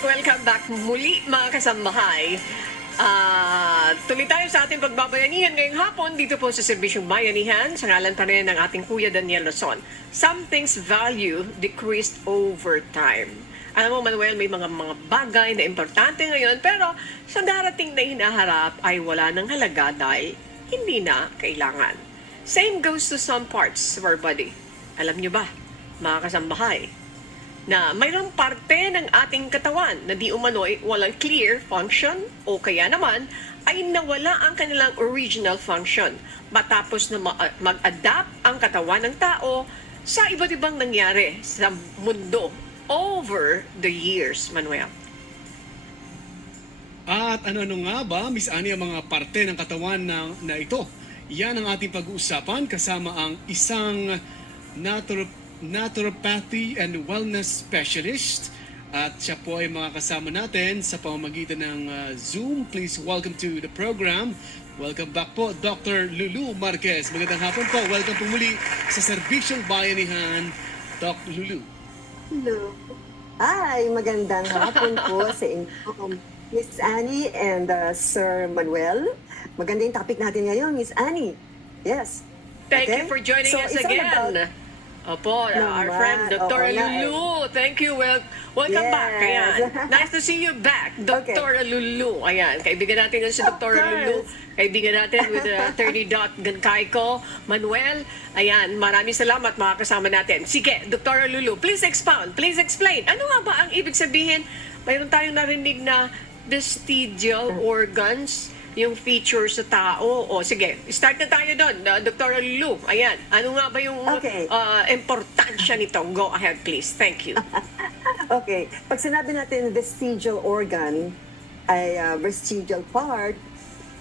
Welcome back muli mga kasambahay. Tuloy tayo sa ating pagbabayanihan ngayong hapon dito po sa Serbisyong Bayanihan sa ngalan pa rin ng ating Kuya Daniel Lozon. Some things value decreased over time. Alam mo Manuel, may mga bagay na importante ngayon pero sa darating na hinaharap ay wala ng halaga dahil hindi na kailangan. Same goes to some parts of our body. Alam nyo ba, mga kasambahay, na mayroong parte ng ating katawan na di umano'y walang clear function o kaya naman ay nawala ang kanilang original function matapos na mag-adapt ang katawan ng tao sa iba't ibang nangyari sa mundo over the years, Manuel. At ano nga ba, Miss Annie, ang mga parte ng katawan na ito? Yan ang ating pag-uusapan kasama ang isang naturopathy and wellness specialist. At siya po ay mga kasama natin sa pamamagitan ng Zoom. Please welcome to the program. Welcome back po, Dr. Lulu Marquez. Magandang hapon po. Welcome po muli sa Serbisyong Bayanihan, Doc Lulu. Hello. Hi, magandang hapon po sa inyo, Miss Annie and Sir Manuel. Maganda yung topic natin ngayon, Miss Annie. Yes. Thank Okay? you for joining us it's all again. about- Opo, our Naman, friend Dr. oo nga eh. Lulu. Thank you. Welcome Yes. back. Ayan. Nice to see you back, Dr. Lulu. Ayan, kaibigan natin yan si Of Dr. Lulu. course. Kaibigan natin with 30 Dot Gancayco. Manuel, ayan, maraming salamat mga kasama natin. Sige, Dr. Lulu, please expound, please explain. Ano nga ba ang ibig sabihin? Mayroon tayong narinig na vestigial organs, yung feature sa tao. O sige, start na tayo doon, Dr. Lulu. Ayan, ano nga ba yung Okay. importansya nito? Go ahead, please. Thank you. Okay. Pag sinabi natin vestigial organ, ay vestigial part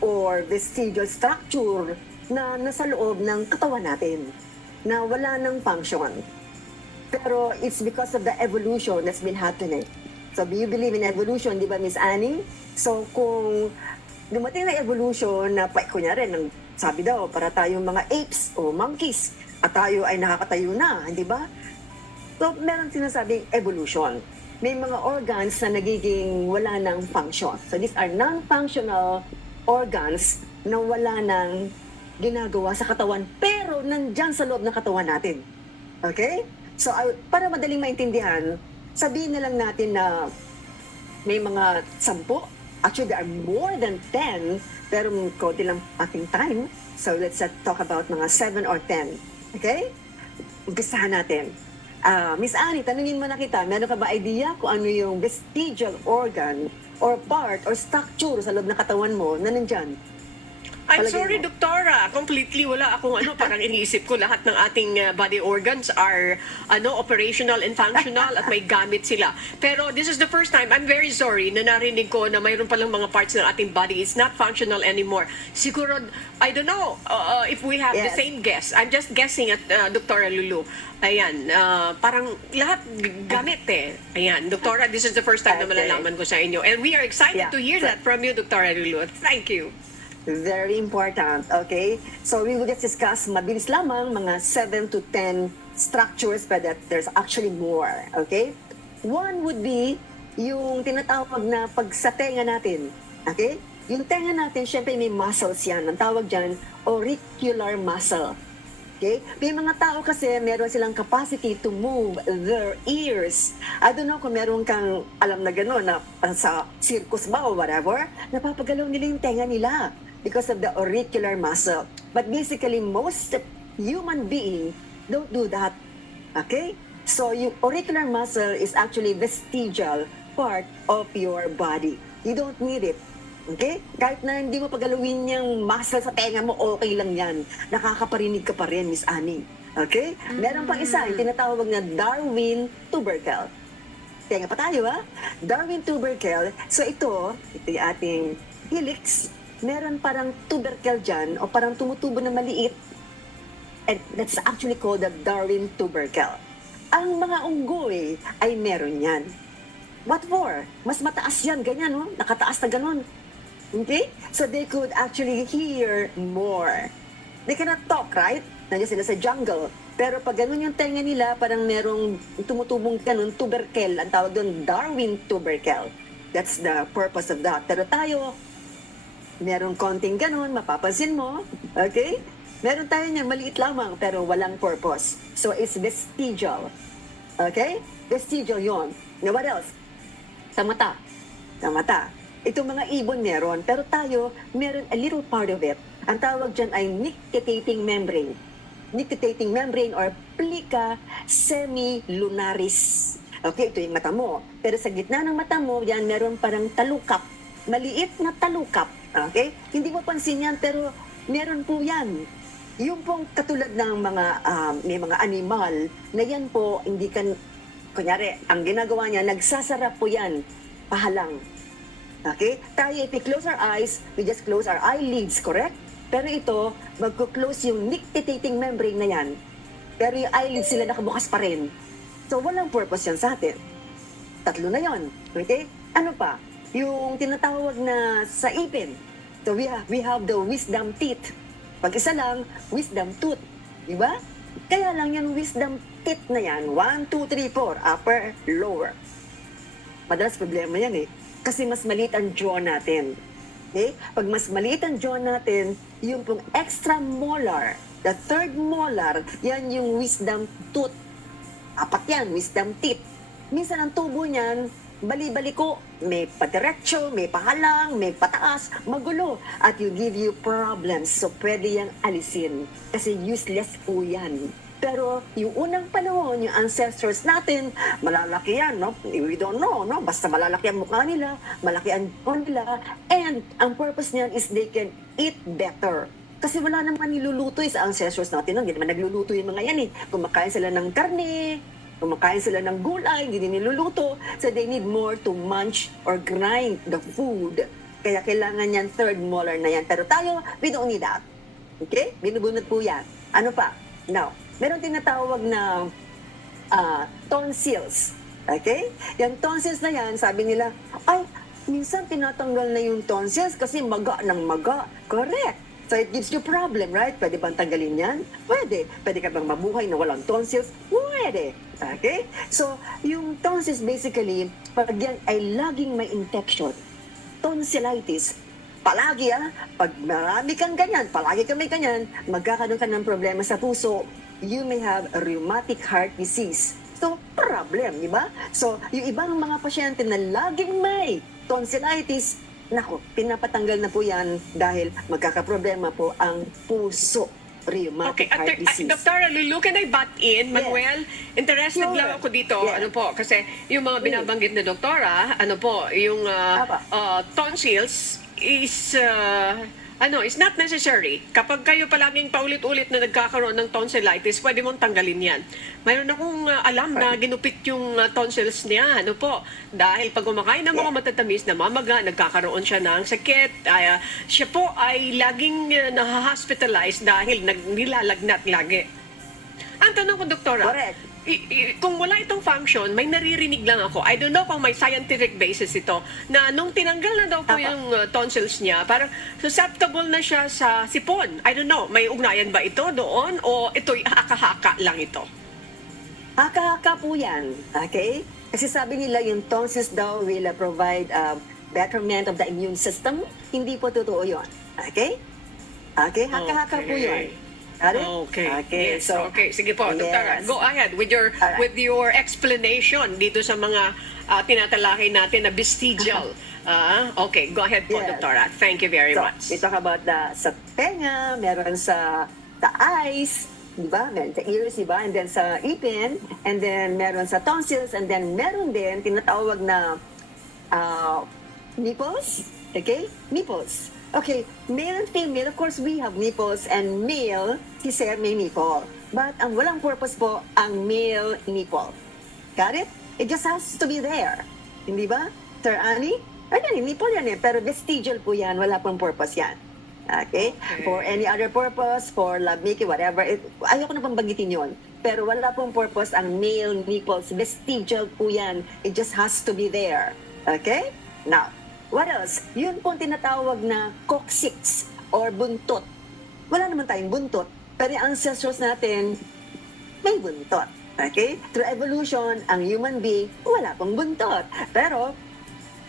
or vestigial structure na nasa loob ng katawan natin na wala ng function. Pero it's because of the evolution that's been happening. So, do you believe in evolution, di ba, Miss Annie? So, kung dumating na evolution na, kunyari, sabi daw, para tayong mga apes o monkeys, at tayo ay nakakatayo na, di ba? So, meron sinasabing evolution. May mga organs na nagiging wala ng function. So, these are non-functional organs na wala ng ginagawa sa katawan, pero nandyan sa loob ng katawan natin. Okay? So, para madaling maintindihan, sabihin na lang natin na may mga 10. Actually, there are more than 10, pero konti lang ating time. So, let's talk about mga 7 or 10. Okay? Umpisahan natin. Miss Annie, tanungin mo na kita, meron ka ba idea kung ano yung vestigial organ or part or structure sa loob ng katawan mo na nandyan? I'm Palagay sorry, mo. Doktora. Completely wala akong parang iniisip ko lahat ng ating body organs are operational and functional at may gamit sila. Pero this is the first time, I'm very sorry, na narinig ko na mayroon palang mga parts ng ating body is not functional anymore. Siguro, I don't know if we have the Yes. same guess. I'm just guessing at Doktora Lulu. Ayan, parang lahat gamit eh. Ayan, Doktora, this is the first time na Okay. malalaman ko sa inyo. And we are excited Yeah. to hear that from you, Doktora Lulu. Thank you. Very important, okay? So we will just discuss mabilis lamang mga 7 to 10 structures, but that there's actually more, okay? One would be yung tinatawag na pag sa tenga natin, okay? Yung tenga natin, syempre may muscles yan. Ang tawag dyan, auricular muscle. Okay? May mga tao kasi meron silang capacity to move their ears. I don't know kung meron kang alam na gano'n na sa circus ba o whatever, napapagalaw nila yung tenga nila because of the auricular muscle. But basically, most human beings don't do that. Okay? So, yung auricular muscle is actually vestigial part of your body. You don't need it. Okay? Kahit na hindi mo pagalawin yung muscle sa tenga mo, okay lang yan. Nakakaparinig ka pa rin, Miss Annie. Okay? Meron pang isa, yung tinatawag na Darwin tubercle. Tenga pa tayo, ha? Darwin tubercle. So ito yung ating helix. Meron parang tubercle dyan, o parang tumutubo na maliit. And that's actually called the Darwin tubercle. Ang mga unggoy ay meron yan. What for? Mas mataas yan, ganyan, no? Nakataas na ganon. Okay? So they could actually hear more. They cannot talk, right? Nandiyan sila sa jungle. Pero pag ganun yung tenga nila, parang merong tumutubong ganun, tubercle. Ang tawag doon, Darwin tubercle. That's the purpose of that. Pero tayo, merong konting ganun, mapapansin mo. Okay? Meron tayo niyan, maliit lamang, pero walang purpose. So, it's vestigial. Okay? Vestigial yon. Now, what else? Sa mata. Sa mata. Itong mga ibon meron, pero tayo, meron a little part of it. Ang tawag dyan ay nictitating membrane. Nictitating membrane or plica semilunaris. Okay, ito yung mata mo. Pero sa gitna ng mata mo, yan meron parang talukap. Maliit na talukap. Okay? Hindi mo pansin yan, pero meron po yan. Yung pong katulad ng mga, may mga animal, na yan po, hindi kan, kunyari, ang ginagawa niya, nagsasarap po yan, pahalang. Okay? Tayo, if we close our eyes, we just close our eyelids, correct? Pero ito, magko-close yung nictitating membrane na yan. Pero yung eyelids sila nakabukas pa rin. So, walang purpose yan sa atin. Tatlo na yon. Okay? Ano pa? Yung tinatawag na sa ipin. So, we have the wisdom teeth. Pag isa lang, wisdom tooth. Diba? Kaya lang yung wisdom teeth na yan, 1, 2, 3, 4, upper, lower. Madalas problema yan kasi mas maliit ang jaw natin. Okay? Pag mas maliit ang jaw natin, yung pong extra molar, the third molar, yan yung wisdom tooth. Apat yan, wisdom teeth. Minsan ang tubo niyan, bali-baliko, may padiretso, may pahalang, may pataas, magulo. At you give you problems. So pwede yang alisin. Kasi useless po yan. Pero yung unang panahon, yung ancestors natin, malalaki yan, no? We don't know, no? Basta malalaki ang mukha nila, malaki ang jaw nila, and ang purpose niyan is they can eat better. Kasi wala naman niluluto sa ancestors natin, no? Hindi naman nagluluto yung mga yan Kumakain sila ng karne, kumakain sila ng gulay, hindi din niluluto. So they need more to munch or grind the food. Kaya kailangan yan third molar na yan. Pero tayo, we don't need that. Okay? Binubunot po yan. Ano pa? Now, meron tinatawag na tonsils. Okay? Yung tonsils na yan, sabi nila, ay, minsan tinatanggal na yung tonsils kasi maga ng maga. Correct. So it gives you problem, right? Pwede bang tanggalin yan? Pwede. Pwede ka bang mabuhay na walang tonsils? Pwede. Okay? So, yung tonsils basically, pag yan ay laging may infection, tonsillitis, palagi pag marami kang ganyan, palagi kang may ganyan, magkakaroon ka ng problema sa puso, you may have a rheumatic heart disease. So, problem, di ba? So, yung ibang mga pasyente na laging may tonsillitis, nako, pinapatanggal na po yan dahil magkakaproblema po ang puso. Rheumatic heart disease. Dr. Lulu, can I butt in? Yes. Manuel, interested Sure. lang ako dito. Yeah. Ano po, kasi yung mga binabanggit na doktora, ano po, yung tonsils is is not necessary. Kapag kayo palaging paulit-ulit na nagkakaroon ng tonsillitis, pwede mong tanggalin yan. Mayroon akong alam na ginupit yung tonsils niya. Ano po? Dahil pag kumakain ng mga matatamis na mamaga, nagkakaroon siya ng sakit. Siya po ay laging naha-hospitalize dahil nilalagnat lagi. Ang tanong ko, doktora, Correct. Kung wala itong function, may naririnig lang ako. I don't know kung may scientific basis ito, na nung tinanggal na daw po yung tonsils niya, parang susceptible na siya sa sipon. I don't know, may ugnayan ba ito doon o ito'y haka-haka lang ito? Haka-haka po yan. Okay? Kasi sabi nila yung tonsils daw will provide betterment of the immune system. Hindi po totoo yun. Okay? Okay? Haka-haka po yun. Got it? Okay. Yes. So, okay. Sige po, yes. Doktora. Go ahead with your Alright. with your explanation dito sa mga tinatalakay natin na vestigial. Okay, go ahead po, Yes. Doktora. Thank you very So, much. we talk about sa tenga, meron sa eyes, di ba? Meron sa ears, di ba? And then sa ipin, and then meron sa tonsils, and then meron din tinatawag na nipples. Okay? Nipples. Okay, male and female, of course, we have nipples, and male, si Sir may nipple. But ang walang purpose po, ang male nipple. Got it? It just has to be there. Hindi ba? Sir Annie? Ayan, nipple yan pero vestigial po yan, wala pong purpose yan. Okay? For any other purpose, for lovemaking, whatever, ayoko na pang banggitin yun. Pero wala pong purpose ang male nipples, vestigial po yan. It just has to be there. Okay? Now, what else? Yun pong tinatawag na coccyx or buntot. Wala naman tayong buntot. Pero yung ancestors natin, may buntot. Okay? Through evolution, ang human being, wala pong buntot. Pero,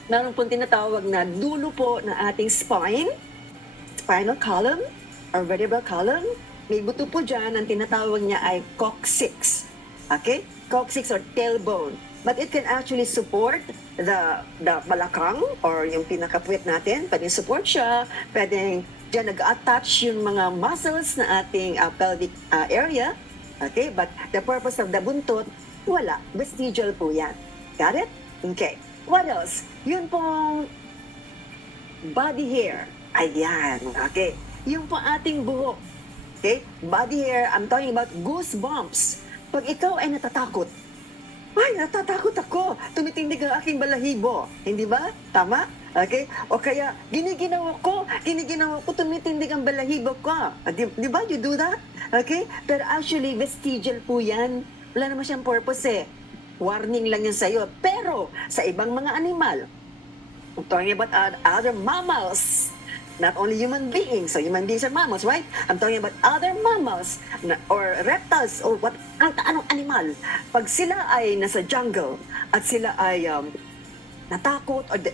meron pong tinatawag na dulo po ng ating spinal column, or vertebral column. May buto po dyan, ang tinatawag niya ay coccyx. Okay? Coccyx or tailbone. But it can actually support the balakang or yung pinakapuwet natin. Pwedeng support siya. Pwedeng dyan nag-attach yung mga muscles na ating pelvic area. Okay? But the purpose of the buntot, wala. Vestigial po yan. Got it? Okay. What else? Yun pong body hair. Ayan. Okay. Yung po ating buhok. Okay? Body hair, I'm talking about goosebumps. Pag ikaw ay natatakot, ay, natatakot ako. Tumitindig ang aking balahibo. Hindi ba? Tama? Okay? O kaya, giniginawa ko, tumitindig ang balahibo ko. Di ba? You do that? Okay? Pero actually, vestigial po yan. Wala naman siyang purpose eh. Warning lang yan sa'yo. Pero, sa ibang mga animal, I'm talking about other mammals, not only human beings. So human beings are mammals, right? I'm talking about other mammals or reptiles or anong animal. Pag sila ay nasa jungle at sila ay natakot at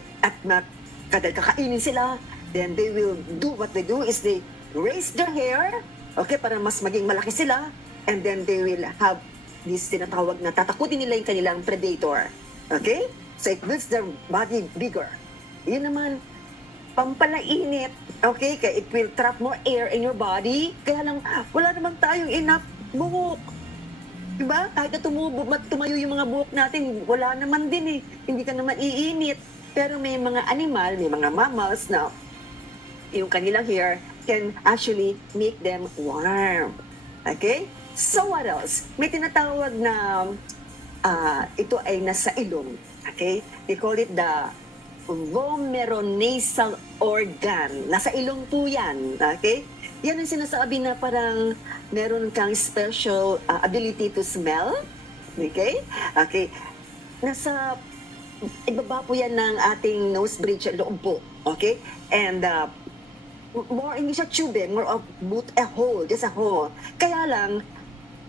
kakainin sila, then they will do what they do is they raise their hair, okay, para mas maging malaki sila, and then they will have this tinatawag na tatakutin nila yung kanilang predator. Okay? So it makes their body bigger. Yun naman, pampalainit, okay? Kaya it will trap more air in your body. Kaya lang, wala naman tayong enough buhok. Diba? Kahit na tumayo yung mga buhok natin, wala naman din eh. Hindi ka naman iinit. Pero may mga animal, may mga mammals na yung kanilang hair can actually make them warm. Okay? So what else? May tinatawag na ito ay nasa ilong. Okay? They call it the vomeronasal organ. Nasa ilong po yan. Okay? Yan ang sinasabi na parang meron kang special ability to smell. Okay? Okay. Nasa ibaba po yan ng ating nose bridge, loob po. Okay? And more, hindi siya tube, more of a hole, just a hole. Kaya lang,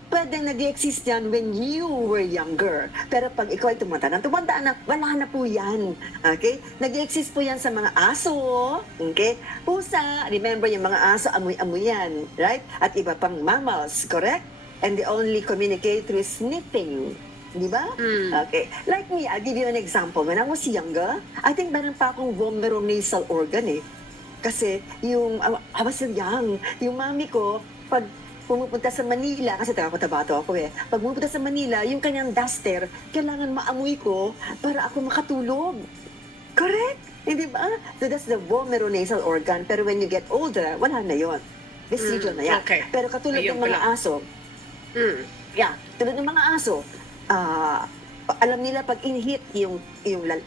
pwedeng nag-exist yan when you were younger. Pero pag ikaw ay tumanda na, wala na po yan. Okay? Nag-exist po yan sa mga aso, okay? Pusa, remember yung mga aso, amoy-amoy yan, right? At iba pang mammals, correct? And they only communicate through sniffing. Di ba? Okay. Like me, I'll give you an example. When I was younger, I think meron pa akong vomeronasal organ eh. Kasi I was young, yung mami ko, pag pumupunta sa Manila, kasi taga-Cotabato ako eh. Pag pumupunta sa Manila, yung kanyang duster, kailangan maamoy ko para ako makatulog. Correct? Hindi ba? So that's the vomeronasal organ. Pero when you get older, wala na yon. Vestigial na yan. Okay. Pero katulad Ayun ng mga pala. aso, tulad ng mga aso, alam nila pag in-hit yung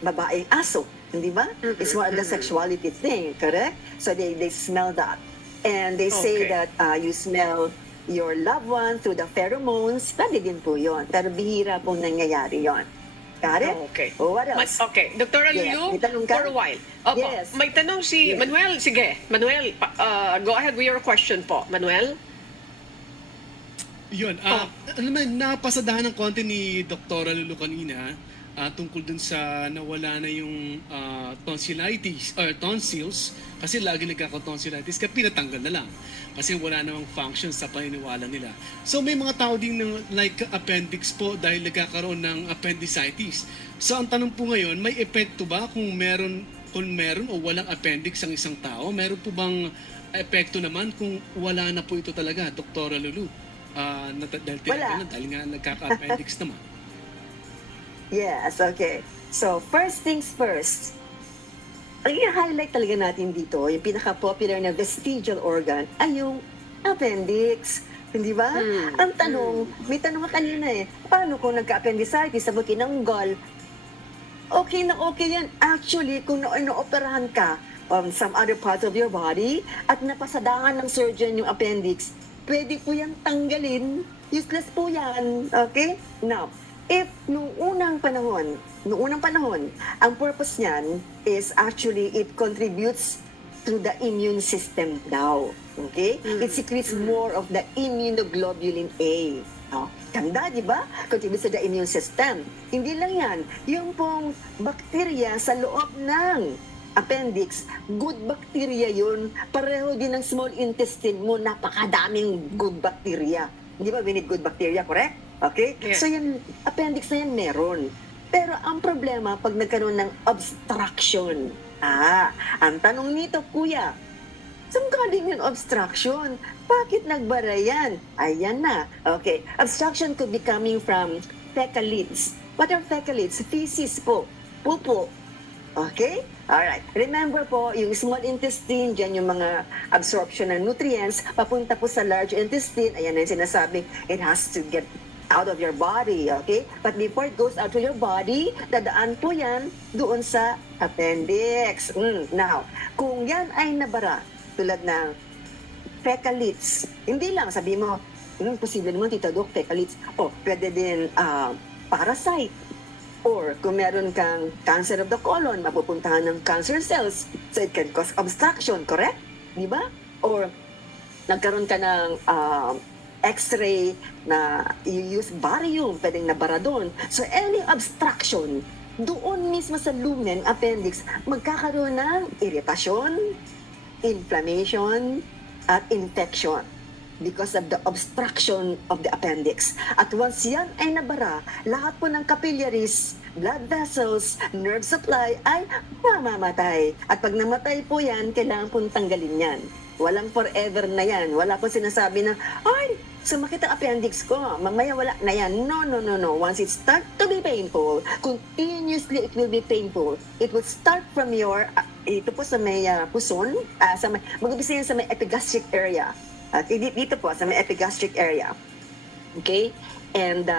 babaeng aso, hindi ba? It's more of the sexuality thing, correct? So they smell that. And they say Okay. that you smell your loved one through the pheromones. Pwede din po yun. Pero bihira pong nangyayari yon. Got it? Okay. Oh, what else? Okay. Dr. Yes. Lulu, May tanong ka? for a while. Opo. Yes. May tanong si Yes. Manuel. Sige. Manuel, go ahead with your question po. Manuel? Yun, naman, napasadahan ng konti ni Dr. Lulu kanina tungkol dun sa nawala na yung tonsillitis or tonsils kasi lagi nagkaka-tonsillitis kaya pinatanggal na lang kasi wala namang function sa paniniwala nila. So may mga tao din ng like appendix po dahil nagkakaroon ng appendicitis. So ang tanong po ngayon, may epekto ba kung meron o walang appendix ang isang tao? Meron po bang epekto naman kung wala na po ito talaga, Dr. Lulu? Dahil nga nagkaka-appendix naman. Yes, okay. So, first things first, ang i-highlight talaga natin dito, yung pinaka-popular na vestigial organ ay yung appendix. Hindi ba? Ang tanong, may tanong ka kanina eh, paano kung nagka-appendicitis sa tinanggal? Okay na okay yan. Actually, kung na-operahan ka on some other parts of your body at napasadangan ng surgeon yung appendix, pwede po yan tanggalin. Useless po yan. Okay? Now, if noong unang panahon, ang purpose niyan is actually it contributes to the immune system daw. Okay? It secretes more of the immunoglobulin A. Oh, ganda, di ba? Contribute sa the immune system. Hindi lang yan. Yung pong bacteria sa loob ng appendix, good bacteria yun. Pareho din ng small intestine mo, napakadaming good bacteria. Di ba? We need good bacteria, correct? Okay? Yeah. So yung appendix na yan meron. Pero ang problema, pag nagkaroon ng obstruction. Ang tanong nito, kuya, saan galing yung obstruction? Bakit nagbara yan? Ayan na. Okay. Obstruction could be coming from fecalids. What are fecalids? Feces po. Pupo. Okay? Alright. Remember po, yung small intestine, dyan yung mga absorption ng nutrients, papunta po sa large intestine. Ayan na yung sinasabi, it has to get out of your body, okay? But before it goes out to your body, dadaan po yan doon sa appendix. Now, kung yan ay nabara, tulad ng fecalids, hindi lang, sabi mo, posible naman, Tita Doc, fecalids. Pwede din parasite. Or kung meron kang cancer of the colon, mapupuntahan ng cancer cells. So it can cause obstruction, correct? Di ba? Or nagkaroon ka ng X-ray na you use barium, pwedeng nabara doon. So any obstruction, doon mismo sa lumen, appendix, magkakaroon ng irritasyon, inflammation, at infection because of the obstruction of the appendix. At once yan ay nabara, lahat po ng capillaries, blood vessels, nerve supply ay mamamatay. At pag namatay po yan, kailangan pong tanggalin yan. Walang forever na yan. Wala po sinasabi na, ay, sumakit ang appendix ko, mamaya wala na yan. No. Once it start to be painful, continuously it will be painful. It will start from your, ito po sa may puson, mag-umpisa yan sa may epigastric area. Dito po, sa may epigastric area. Okay? And,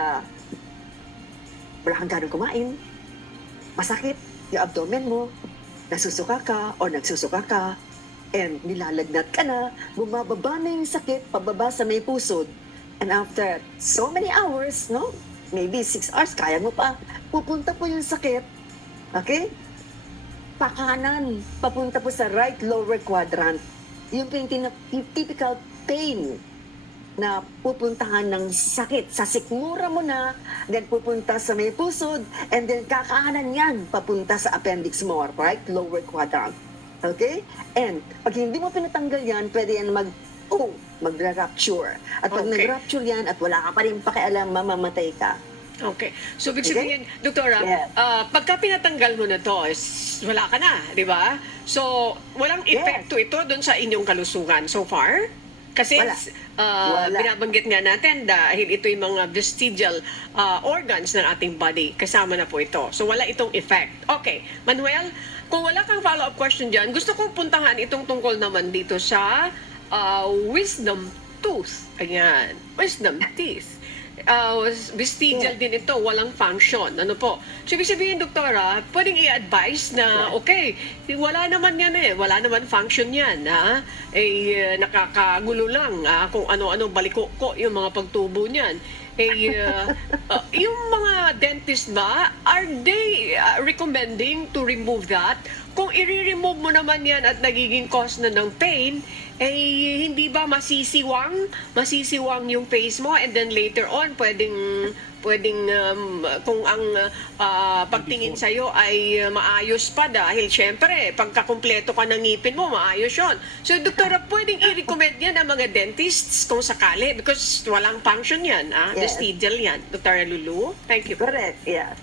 wala kang ganun kumain. Masakit yung abdomen mo. Nasusuka ka o nagsusuka ka. And nilalagnat ka na, bumababa na yung sakit, pababa sa may pusod. And after so many hours, no? Maybe 6 hours, kaya mo pa. Pupunta po yung sakit, okay? Pakanan, papunta po sa right lower quadrant. Yung typical pain na pupuntahan ng sakit. Sa sikmura mo na, then pupunta sa may pusod, and then kakaanan yan, papunta sa appendix mo, right? Lower quadrant. Okay? And pag hindi mo pinatanggal yan, pwede yan mag-rupture. At pag Okay. nag-rupture yan at wala ka pa rin pakialam, mamamatay ka. Okay. So, ibig Okay? sabihin, Doktora, Yes. pagka pinatanggal mo na to, wala ka na, di ba? So, walang Yes. epekto ito doon sa inyong kalusugan so far? Kasi Wala. Wala. binabanggit nga natin dahil ito yung mga vestigial organs ng ating body. Kasama na po ito. So, wala itong effect. Okay. Manuel, kung wala kang follow-up question dyan, gusto kong puntahan itong tungkol naman dito sa wisdom tooth. Ayan. Wisdom teeth. Vestigial din ito, walang function. Ano po? So, ibig sabihin, Doktora, pwedeng i-advise na, okay, wala naman yan wala naman function yan, ha? Nakakagulo lang, kung ano-ano baliko-ko yung mga pagtubo niyan. Yung mga dentist ba, are they recommending to remove that? Kung i-remove mo naman yan at nagiging cause na ng pain, hindi ba masisiwang yung face mo, and then later on pwedeng kung ang pagtingin sa'yo ay maayos pa dahil syempre pagkakumpleto ka ng ngipin mo, maayos yun. So, Doktora, pwedeng i-recommend yan ang mga dentists kung sakali because walang function yan, Yes. vestigial yan. Dr. Lulu, thank you. Correct, yeah.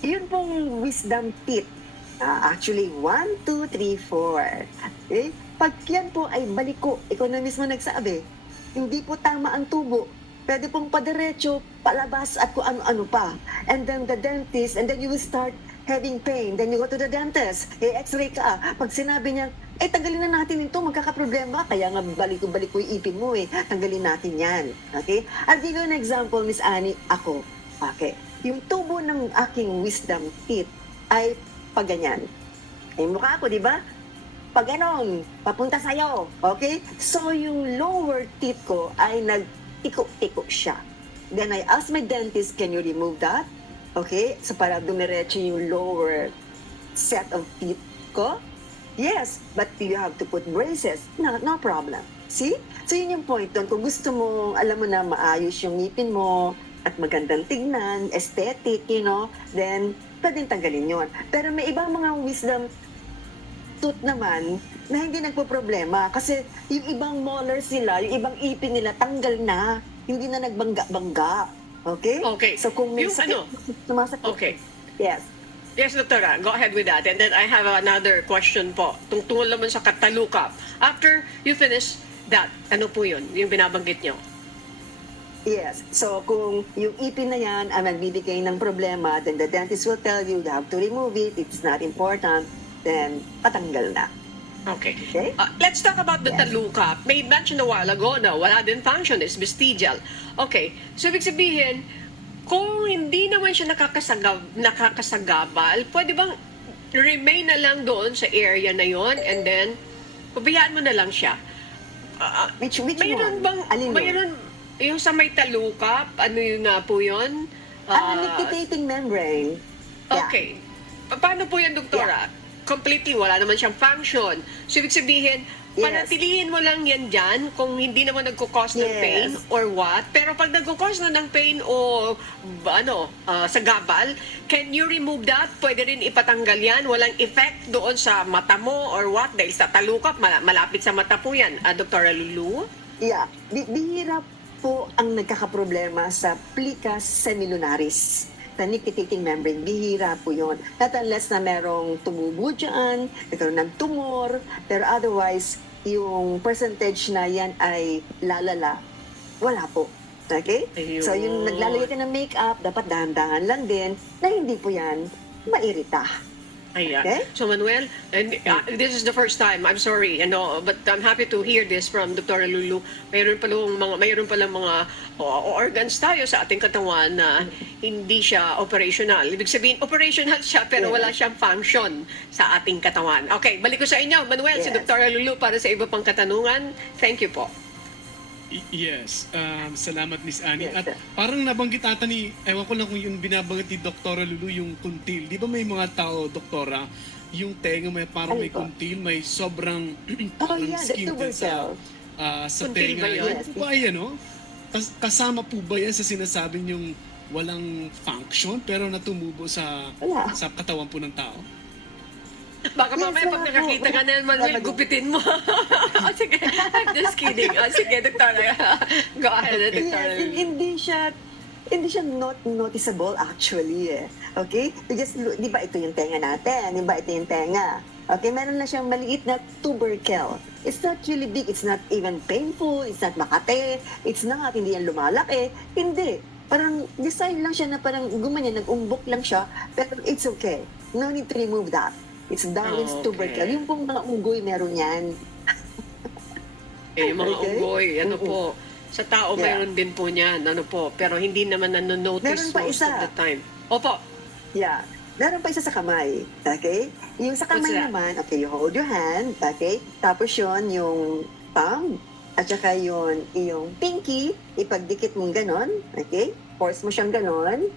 Yun pong wisdom teeth. Actually, 1, 2, 3, 4. Okay? Pag yan po ay baliko, ikaw na mismo nagsabi, hindi po tama ang tubo, pwede pong padiretso, palabas at kung ano-ano pa. And then the dentist, and then you will start having pain. Then you go to the dentist, x-ray ka. Pag sinabi niya, tanggalin na natin ito, magkakaproblema. Kaya nga baliko-baliko yung ipin mo tanggalin natin yan. Okay? I'll give you an example, Miss Annie, ako. Okay. Yung tubo ng aking wisdom teeth ay paganyan. Mukha ko, di ba? Pag ganon, papunta sa'yo. Okay? So, yung lower teeth ko ay nagtiko-tiko siya. Then I asked my dentist, can you remove that? Okay? So, para dumiretso yung lower set of teeth ko. Yes, but you have to put braces. No problem. See? So yun yung point doon. Kung gusto mo, alam mo na maayos yung ngipin mo at magandang tignan, aesthetic, then pwedeng tanggalin yun. Pero may ibang mga wisdom tooth naman na hindi nagpo-problema kasi yung ibang molars nila, yung ibang ipin nila tanggal na, hindi na nagbangga-bangga. Okay? Okay. So kung may Yung sakit, sumasakit. Okay. Yes. Yes, Doktora, go ahead with that. And then I have another question po. Tungtungkol naman sa katalukap. After you finish that, ano po yun? Yung binabanggit nyo? Yes. So kung yung ipin na yan ang nagbibigay ng problema, then the dentist will tell you have to remove it, it's not important, then patanggal na. Okay. Okay? Let's talk about the Yes. talukap. May mention a while ago na wala din function, is vestigial. Okay. So, ibig sabihin, kung hindi naman siya nakakasagabal, pwede bang remain na lang doon sa area na yon and then pabayaan mo na lang siya? Which Mayroon one? bang, Alin yun? mayroon, yung sa may talukap, ano yun nga po yun? Nictitating membrane. Yeah. Okay. Paano po yan, Doktora? Completely, wala naman siyang function. So, ibig sabihin, Yes. panatilihin mo lang yan dyan kung hindi naman nagkukos ng Yes. pain or what. Pero pag nagkukos na ng pain o sa gabal, can you remove that? Pwede rin ipatanggal yan. Walang effect doon sa mata mo or what? Dahil sa talukap, malapit sa mata po yan. Doktora Lulu? Yeah. Bihira po ang nagkakaproblema sa plica semilunaris. Sa nictitating membrane, bihira po yun. Not unless na merong tumubo dyan, nagkaroon ng tumor, pero otherwise, yung percentage na yan ay lalala, wala po. Okay? Ayun. So, yung naglalagay ka ng makeup, dapat dahan-dahan lang din na hindi po yan mairita. Ayan. Okay? So Manuel, and this is the first time, I'm sorry, but I'm happy to hear this from Dr. Lulu. Mayroon palang mga organs tayo sa ating katawan na hindi siya operational. Ibig sabihin, operational siya pero wala siyang function sa ating katawan. Okay, balik ko sa inyo, Manuel, si Yes. Dr. Lulu para sa iba pang katanungan. Thank you po. Yes, salamat Miss Annie. Yes, At sir. parang nabanggit ata ewan ko lang kung yung binabanggit ni Dr. Lulu yung kuntil. Di ba may mga tao, Doktora, yung tenga parang Ano may po? kuntil, may sobrang Oh, parang yeah, the skin din tubercle. sa Kuntil tenga. ba yun? Yan po ba yan, no? Kasama po ba yan sa sinasabi niyong walang function pero natumubo sa Wala. sa katawan po ng tao? Baka Yes, mamaya pag wala nakakita po. ka na, Manuel, Wala. gupitin mo. Sige, I'm just kidding. Sige, Dr. Go ahead, Dr. Yes, hindi siya not noticeable actually eh. Okay? Because, di ba ito yung tenga natin? Di ba ito yung tenga? Okay, meron na siyang maliit na tubercle. It's not really big, it's not even painful, it's not makate, it's not, hindi yan lumalaki. Hindi. Parang design lang siya na parang gumanyan, nag-umbok lang siya, pero it's okay. No need to remove that. It's Darwin's Okay. tubercle. Yung pong mga unggoy meron yan. Yung mga Okay? unggoy, po, sa tao Yeah. mayroon din po niyan, po, pero hindi naman nanonotice Meron pa most isa. of the time. Opo, Yeah. Meron pa isa sa kamay. Okay? Yung sa kamay What's that? naman, okay, you hold your hand. Okay? Tapos yon yung thumb. At saka yung pinky, ipagdikit mong ganon. Okay? Force mo siyang ganon.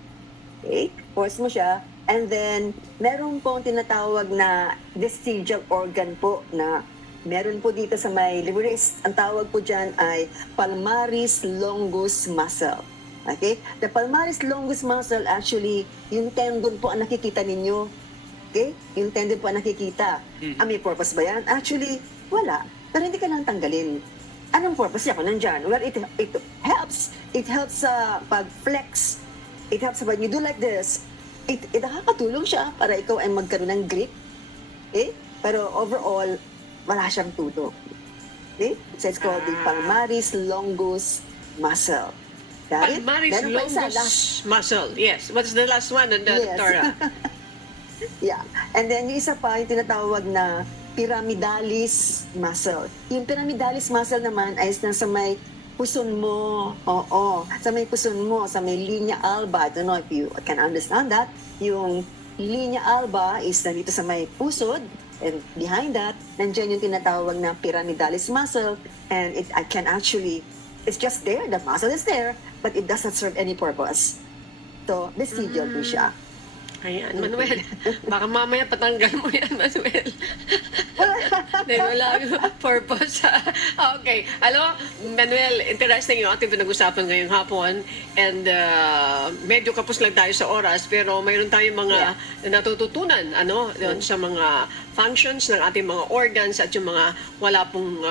Okay? Force mo siya. And then, meron pong tinatawag na vestigial organ po na meron po dito sa may liver wrist. Ang tawag po dyan ay palmaris longus muscle. Okay? The palmaris longus muscle actually, yung tendon po ang nakikita ninyo. Okay? Yung tendon po ang nakikita. May purpose ba yan? Actually, wala. Pero hindi ka lang tanggalin. Anong purpose niya kung nandyan? Well, it helps. It helps sa pag-flex. It helps when you do like this. It nakakatulong siya para ikaw ay magkaroon ng grip. Okay? Pero overall, wala siyang tutok. Okay? So it's called the palmaris longus muscle. Got it? palmaris Meron pa isa, last- longus muscle. Yes. What's the last one, Yes. Doctora? Yeah. And then yung isa pa, yung tinatawag na pyramidalis muscle. Yung pyramidalis muscle naman ay nasa may puson mo. Oo. Sa may puson mo, sa may linya alba. I don't know if you can understand that. Yung linya alba is nandito sa may pusod. And behind that, nandiyan yung tinatawag na pyramidalis muscle. And I can actually, it's just there. The muscle is there, but it does not serve any purpose. So, vestigial po siya. Ayan, Manuel. Baka mamaya patanggal mo yan, Manuel. Diba? walang purpose. Okay. Alam mo, Manuel, interesting yung ating pinag-usapan ngayong hapon. And medyo kapos lang tayo sa oras, pero mayroon tayong mga natututunan yun, sa mga functions ng ating mga organs at yung mga wala pong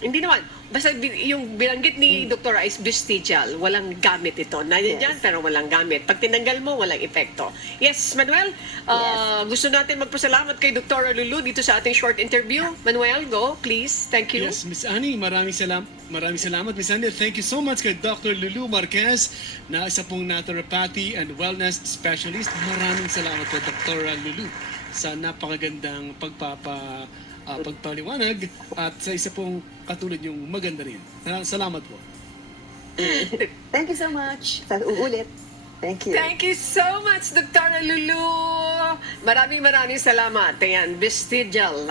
hindi naman. Basta yung binanggit ni Dr. is vestigial. Walang gamit ito. Nandiyan pero walang gamit. Pag tinanggal mo, walang epekto. Yes, Manuel, gusto natin magpasalamat kay Dr. Lulu dito sa ating short interview. Manuel, go, please. Thank you. Yes, Miss Annie, maraming salamat, Miss Annie. Thank you so much kay Dr. Lulu Marquez, na isa pong naturopathy and wellness specialist. Maraming salamat po, Dr. Lulu, sa napakagandang pagpaliwanag at sa isa pong katulad yung maganda rin. Salamat po. Thank you so much. Sa uulit. Thank you. Thank you so much, Dr. Lulu. Maraming salamat. Ayan, vestigial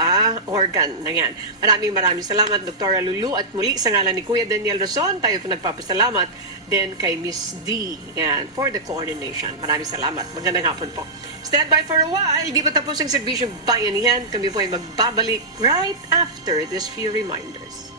organ. Ayan. Maraming salamat, Dr. Lulu. At muli, sa ngalan ni Kuya Daniel Lozon, tayo po nagpapasalamat din kay Miss D. Ayan, for the coordination. Maraming salamat. Magandang hapon po. Stand by for a while. Di pa tapos ang serbisyong bayanihan. Kami po ay magbabalik right after these few reminders.